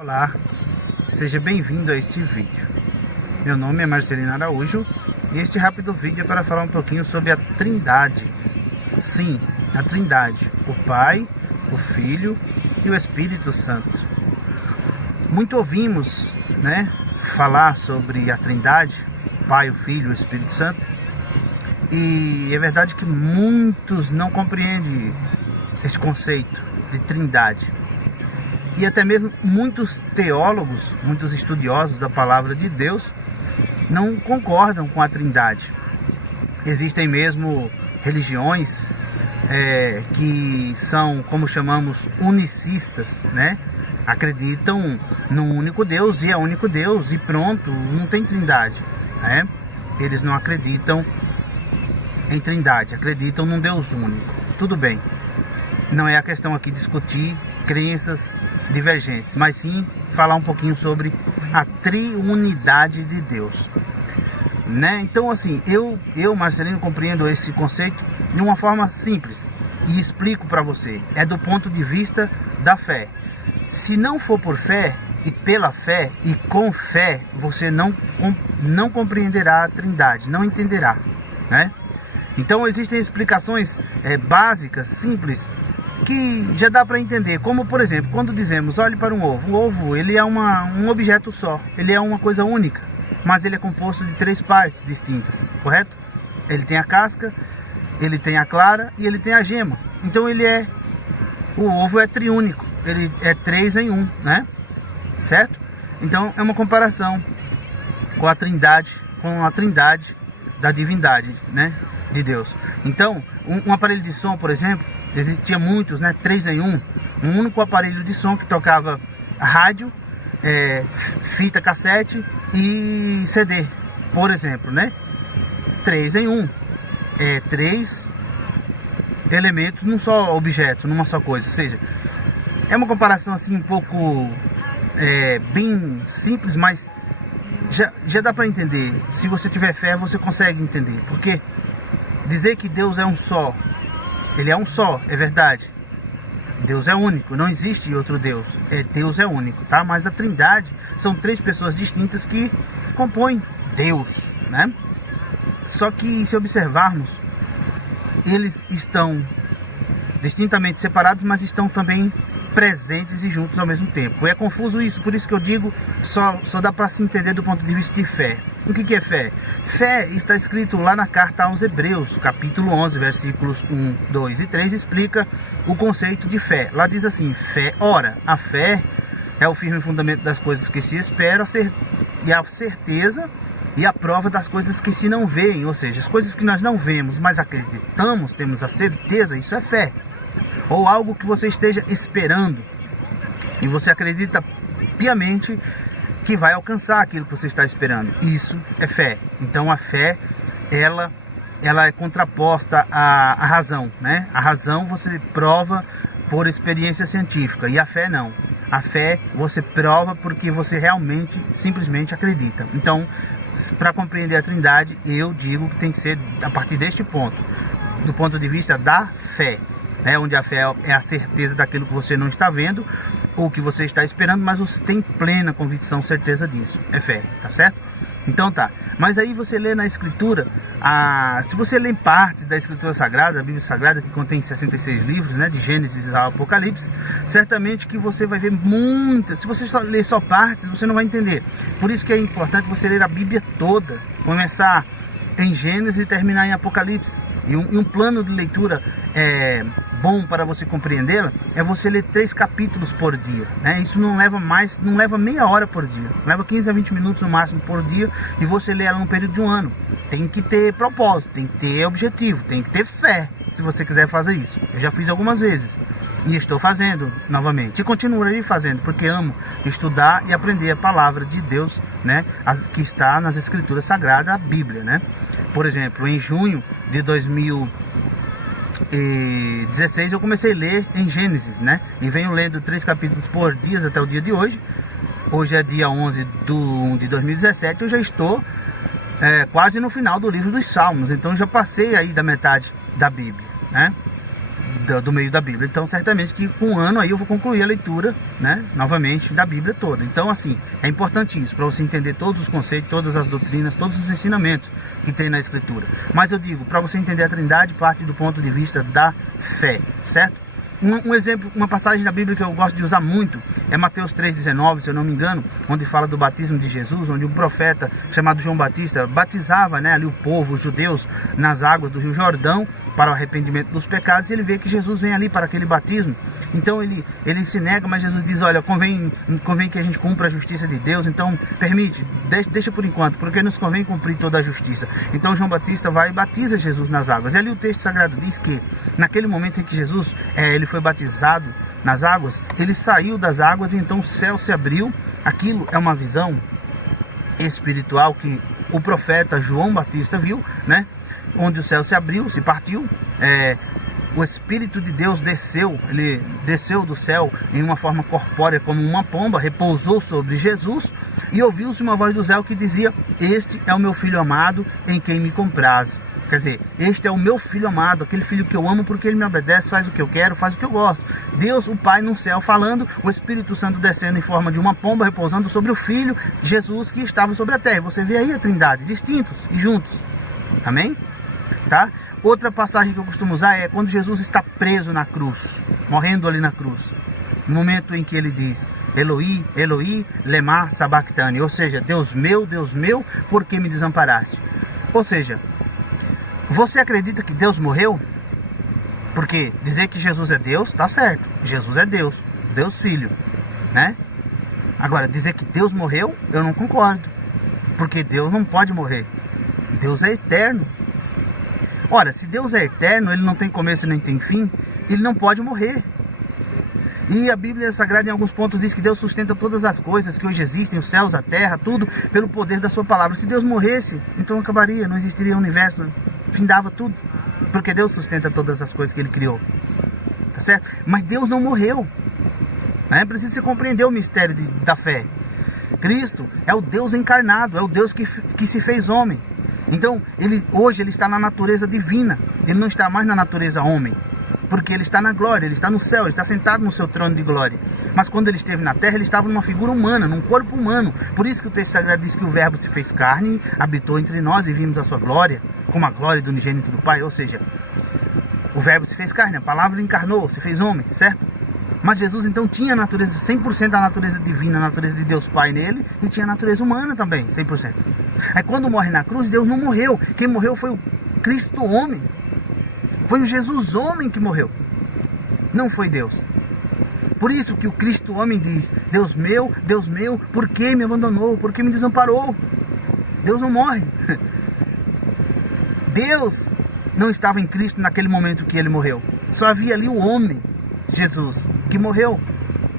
Olá, seja bem-vindo a este vídeo. Meu nome é Marcelino Araújo e este rápido vídeo é para falar um pouquinho sobre a Trindade. Sim, a Trindade, o Pai, o Filho e o Espírito Santo. Muito ouvimos, falar sobre a Trindade, o Pai, o Filho e o Espírito Santo, e é verdade que muitos não compreendem esse conceito de Trindade. E até mesmo muitos teólogos, muitos estudiosos da palavra de Deus não concordam com a Trindade. Existem mesmo religiões que são, como chamamos, unicistas, acreditam num único Deus e é único Deus e pronto, não tem Trindade, Eles não acreditam em Trindade, acreditam num Deus único. Tudo bem, não é a questão aqui discutir crenças divergentes, mas sim falar um pouquinho sobre a triunidade de Deus, Então assim, eu Marcelino, compreendo esse conceito de uma forma simples e explico para você. É do ponto de vista da fé. Se não for por fé e pela fé e com fé, você não compreenderá a Trindade, não entenderá, Então existem explicações básicas, simples, que já dá para entender, como por exemplo, quando dizemos, olhe para um ovo. O ovo, ele é um objeto só, ele é uma coisa única, mas ele é composto de 3 partes distintas, correto? Ele tem a casca, ele tem a clara e ele tem a gema. Então o ovo é triúnico, ele é 3 em 1, certo? Então é uma comparação com a Trindade, da divindade, de Deus. Então, um aparelho de som, por exemplo, existia muitos, 3 em 1, um único aparelho de som que tocava rádio, fita cassete e CD, por exemplo, 3 em 1, 3 elementos num só objeto, numa só coisa. Ou seja, é uma comparação assim um pouco bem simples, mas já dá para entender. Se você tiver fé, você consegue entender, porque dizer que Deus é um só, ele é um só, é verdade. Deus é único, não existe outro Deus. Deus é único, tá? Mas a Trindade são 3 pessoas distintas que compõem Deus, Só que se observarmos, eles estão distintamente separados, mas estão também presentes e juntos ao mesmo tempo. É confuso isso, por isso que eu digo, só dá para se entender do ponto de vista de fé. O que é fé? Fé está escrito lá na carta aos Hebreus, capítulo 11, versículos 1, 2 e 3, explica o conceito de fé. Lá diz assim, fé, ora, a fé é o firme fundamento das coisas que se esperam e a certeza e a prova das coisas que se não veem, ou seja, as coisas que nós não vemos, mas acreditamos, temos a certeza, isso é fé. Ou algo que você esteja esperando e você acredita piamente que vai alcançar aquilo que você está esperando. Isso é fé. Então a fé, ela é contraposta à razão, A razão você prova por experiência científica e a fé não. A fé você prova porque você realmente, simplesmente acredita. Então, para compreender a Trindade, eu digo que tem que ser a partir deste ponto, do ponto de vista da fé, onde a fé é a certeza daquilo que você não está vendo ou que você está esperando, mas você tem plena convicção, certeza disso. É fé, tá certo? Então tá. Mas aí você lê na Escritura, se você lê em partes da Escritura Sagrada, a Bíblia Sagrada, que contém 66 livros, de Gênesis ao Apocalipse, certamente que você vai ver muitas. Se você ler só partes, você não vai entender. Por isso que é importante você ler a Bíblia toda, começar em Gênesis e terminar em Apocalipse. E um plano de leitura bom para você compreendê-la é você ler 3 capítulos por dia, Isso não leva meia hora por dia, leva 15 a 20 minutos no máximo por dia, e você lê ela no período de um ano. Tem que ter propósito, tem que ter objetivo, tem que ter fé, se você quiser fazer isso. Eu já fiz algumas vezes e estou fazendo novamente e continuarei fazendo, porque amo estudar e aprender a palavra de Deus, que está nas Escrituras Sagradas, a Bíblia, Por exemplo, em junho de 2016 eu comecei a ler em Gênesis, E venho lendo 3 capítulos por dia até o dia de hoje. Hoje é dia 11 de 1 de 2017, eu já estou quase no final do livro dos Salmos. Então já passei aí da metade da Bíblia, do meio da Bíblia. Então, certamente que com um ano aí eu vou concluir a leitura, né, novamente, da Bíblia toda. Então, assim, é importante isso, para você entender todos os conceitos, todas as doutrinas, todos os ensinamentos que tem na Escritura. Mas eu digo, para você entender a Trindade, parte do ponto de vista da fé, certo? Um exemplo, uma passagem da Bíblia que eu gosto de usar muito é Mateus 3,19, se eu não me engano, onde fala do batismo de Jesus, onde um profeta chamado João Batista batizava, né, ali o povo, os judeus, nas águas do Rio Jordão para o arrependimento dos pecados, e ele vê que Jesus vem ali para aquele batismo. Então ele se nega, mas Jesus diz, olha, convém que a gente cumpra a justiça de Deus, então permite, deixa por enquanto, porque nos convém cumprir toda a justiça. Então João Batista vai e batiza Jesus nas águas. E ali o texto sagrado diz que, naquele momento em que Jesus ele foi batizado nas águas, ele saiu das águas e então o céu se abriu. Aquilo é uma visão espiritual que o profeta João Batista viu, né? Onde o céu se abriu, se partiu, o Espírito de Deus desceu, ele desceu do céu em uma forma corpórea como uma pomba, repousou sobre Jesus, e ouviu-se uma voz do céu que dizia, este é o meu filho amado, em quem me comprazo. Quer dizer, este é o meu filho amado, aquele filho que eu amo porque ele me obedece, faz o que eu quero, faz o que eu gosto. Deus, o Pai no céu falando, o Espírito Santo descendo em forma de uma pomba, repousando sobre o Filho, Jesus, que estava sobre a terra. Você vê aí a Trindade, distintos e juntos. Amém? Tá? Outra passagem que eu costumo usar é quando Jesus está preso na cruz, morrendo ali na cruz. No momento em que ele diz, Eloi, Eloi, lema sabachthani, ou seja, Deus meu, por que me desamparaste? Ou seja, você acredita que Deus morreu? Porque dizer que Jesus é Deus, tá certo. Jesus é Deus, Deus Filho, né? Agora, dizer que Deus morreu, eu não concordo. Porque Deus não pode morrer. Deus é eterno. Ora, se Deus é eterno, ele não tem começo nem tem fim, ele não pode morrer. E a Bíblia Sagrada em alguns pontos diz que Deus sustenta todas as coisas que hoje existem, os céus, a terra, tudo, pelo poder da sua palavra. Se Deus morresse, então acabaria, não existiria universo, findava tudo. Porque Deus sustenta todas as coisas que ele criou. Tá certo? Mas Deus não morreu. Precisa se compreender o mistério da fé. Cristo é o Deus encarnado, é o Deus que se fez homem. Então, hoje ele está na natureza divina, ele não está mais na natureza homem, porque ele está na glória, ele está no céu, ele está sentado no seu trono de glória. Mas quando ele esteve na terra, ele estava numa figura humana, num corpo humano. Por isso que o texto sagrado diz que o verbo se fez carne, habitou entre nós e vimos a sua glória, como a glória do unigênito do Pai. Ou seja, o verbo se fez carne, a palavra encarnou, se fez homem, certo? Mas Jesus então tinha a natureza, 100% da natureza divina, a natureza de Deus Pai nele, e tinha a natureza humana também, 100%. Aí quando morre na cruz, Deus não morreu. Quem morreu foi o Cristo homem. Foi o Jesus homem que morreu. Não foi Deus. Por isso que o Cristo homem diz, Deus meu, por que me abandonou? Por que me desamparou? Deus não morre. Deus não estava em Cristo naquele momento que ele morreu. Só havia ali o homem, Jesus, que morreu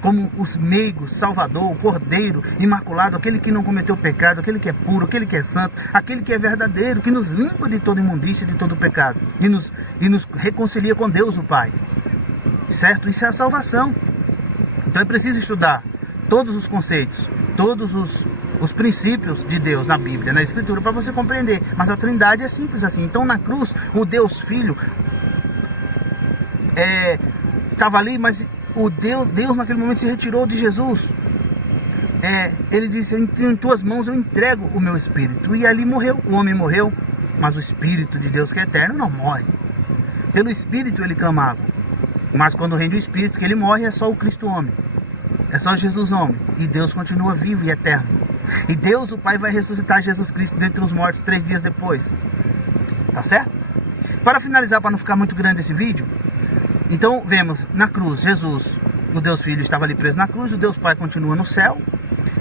como os meigos, Salvador, o Cordeiro imaculado, aquele que não cometeu pecado, aquele que é puro, aquele que é santo, aquele que é verdadeiro, que nos limpa de toda imundícia, de todo pecado e nos reconcilia com Deus o Pai. Certo? Isso é a salvação. Então é preciso estudar todos os conceitos, todos os princípios de Deus na Bíblia, na Escritura, para você compreender. Mas a Trindade é simples assim. Então na cruz, o Deus Filho estava ali, mas o Deus naquele momento se retirou de Jesus. Ele disse, em tuas mãos eu entrego o meu espírito. E ali morreu, o homem morreu, mas o Espírito de Deus que é eterno não morre. Pelo Espírito ele clamava. Mas quando rende o Espírito, que ele morre, é só o Cristo homem. É só Jesus homem. E Deus continua vivo e eterno. E Deus, o Pai, vai ressuscitar Jesus Cristo dentre os mortos 3 dias depois. Tá certo? Para finalizar, para não ficar muito grande esse vídeo, então vemos na cruz, Jesus, o Deus Filho, estava ali preso na cruz, o Deus Pai continua no céu,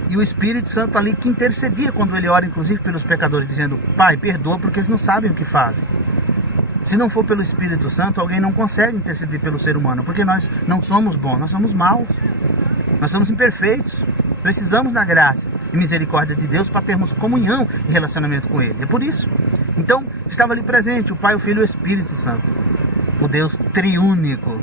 e o Espírito Santo ali que intercedia quando ele ora, inclusive pelos pecadores, dizendo, Pai, perdoa porque eles não sabem o que fazem. Se não for pelo Espírito Santo, alguém não consegue interceder pelo ser humano, porque nós não somos bons, nós somos maus, nós somos imperfeitos, precisamos da graça e misericórdia de Deus para termos comunhão e relacionamento com Ele. É por isso. Então, estava ali presente o Pai, o Filho e o Espírito Santo, o Deus triúnico.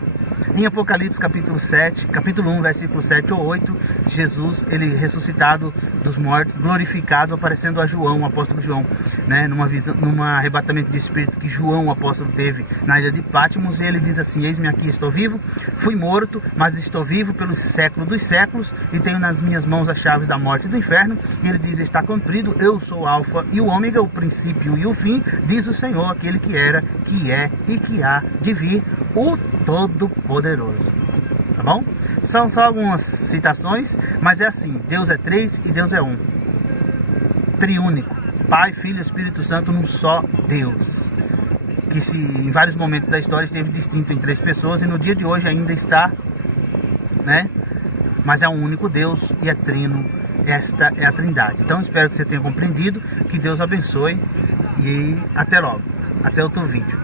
Em Apocalipse capítulo 1, versículo 7 ou 8, Jesus, ele ressuscitado dos mortos, glorificado, aparecendo a João, o apóstolo João, né, num arrebatamento de espírito que João, o apóstolo, teve na ilha de Patmos, e ele diz assim: eis-me aqui, estou vivo, fui morto, mas estou vivo pelos séculos dos séculos, e tenho nas minhas mãos as chaves da morte e do inferno. E ele diz: está cumprido, eu sou o alfa e o ômega, o princípio e o fim, diz o Senhor, aquele que era, que é e que há de vir, o Todo-Poderoso. Tá bom? São só algumas citações, mas é assim: Deus é três e Deus é um. Triúnico, Pai, Filho e Espírito Santo num só Deus. Que se em vários momentos da história esteve distinto em três pessoas, e no dia de hoje ainda está, né? Mas é um único Deus e é trino. Esta é a Trindade. Então espero que você tenha compreendido, que Deus abençoe e até logo, até outro vídeo.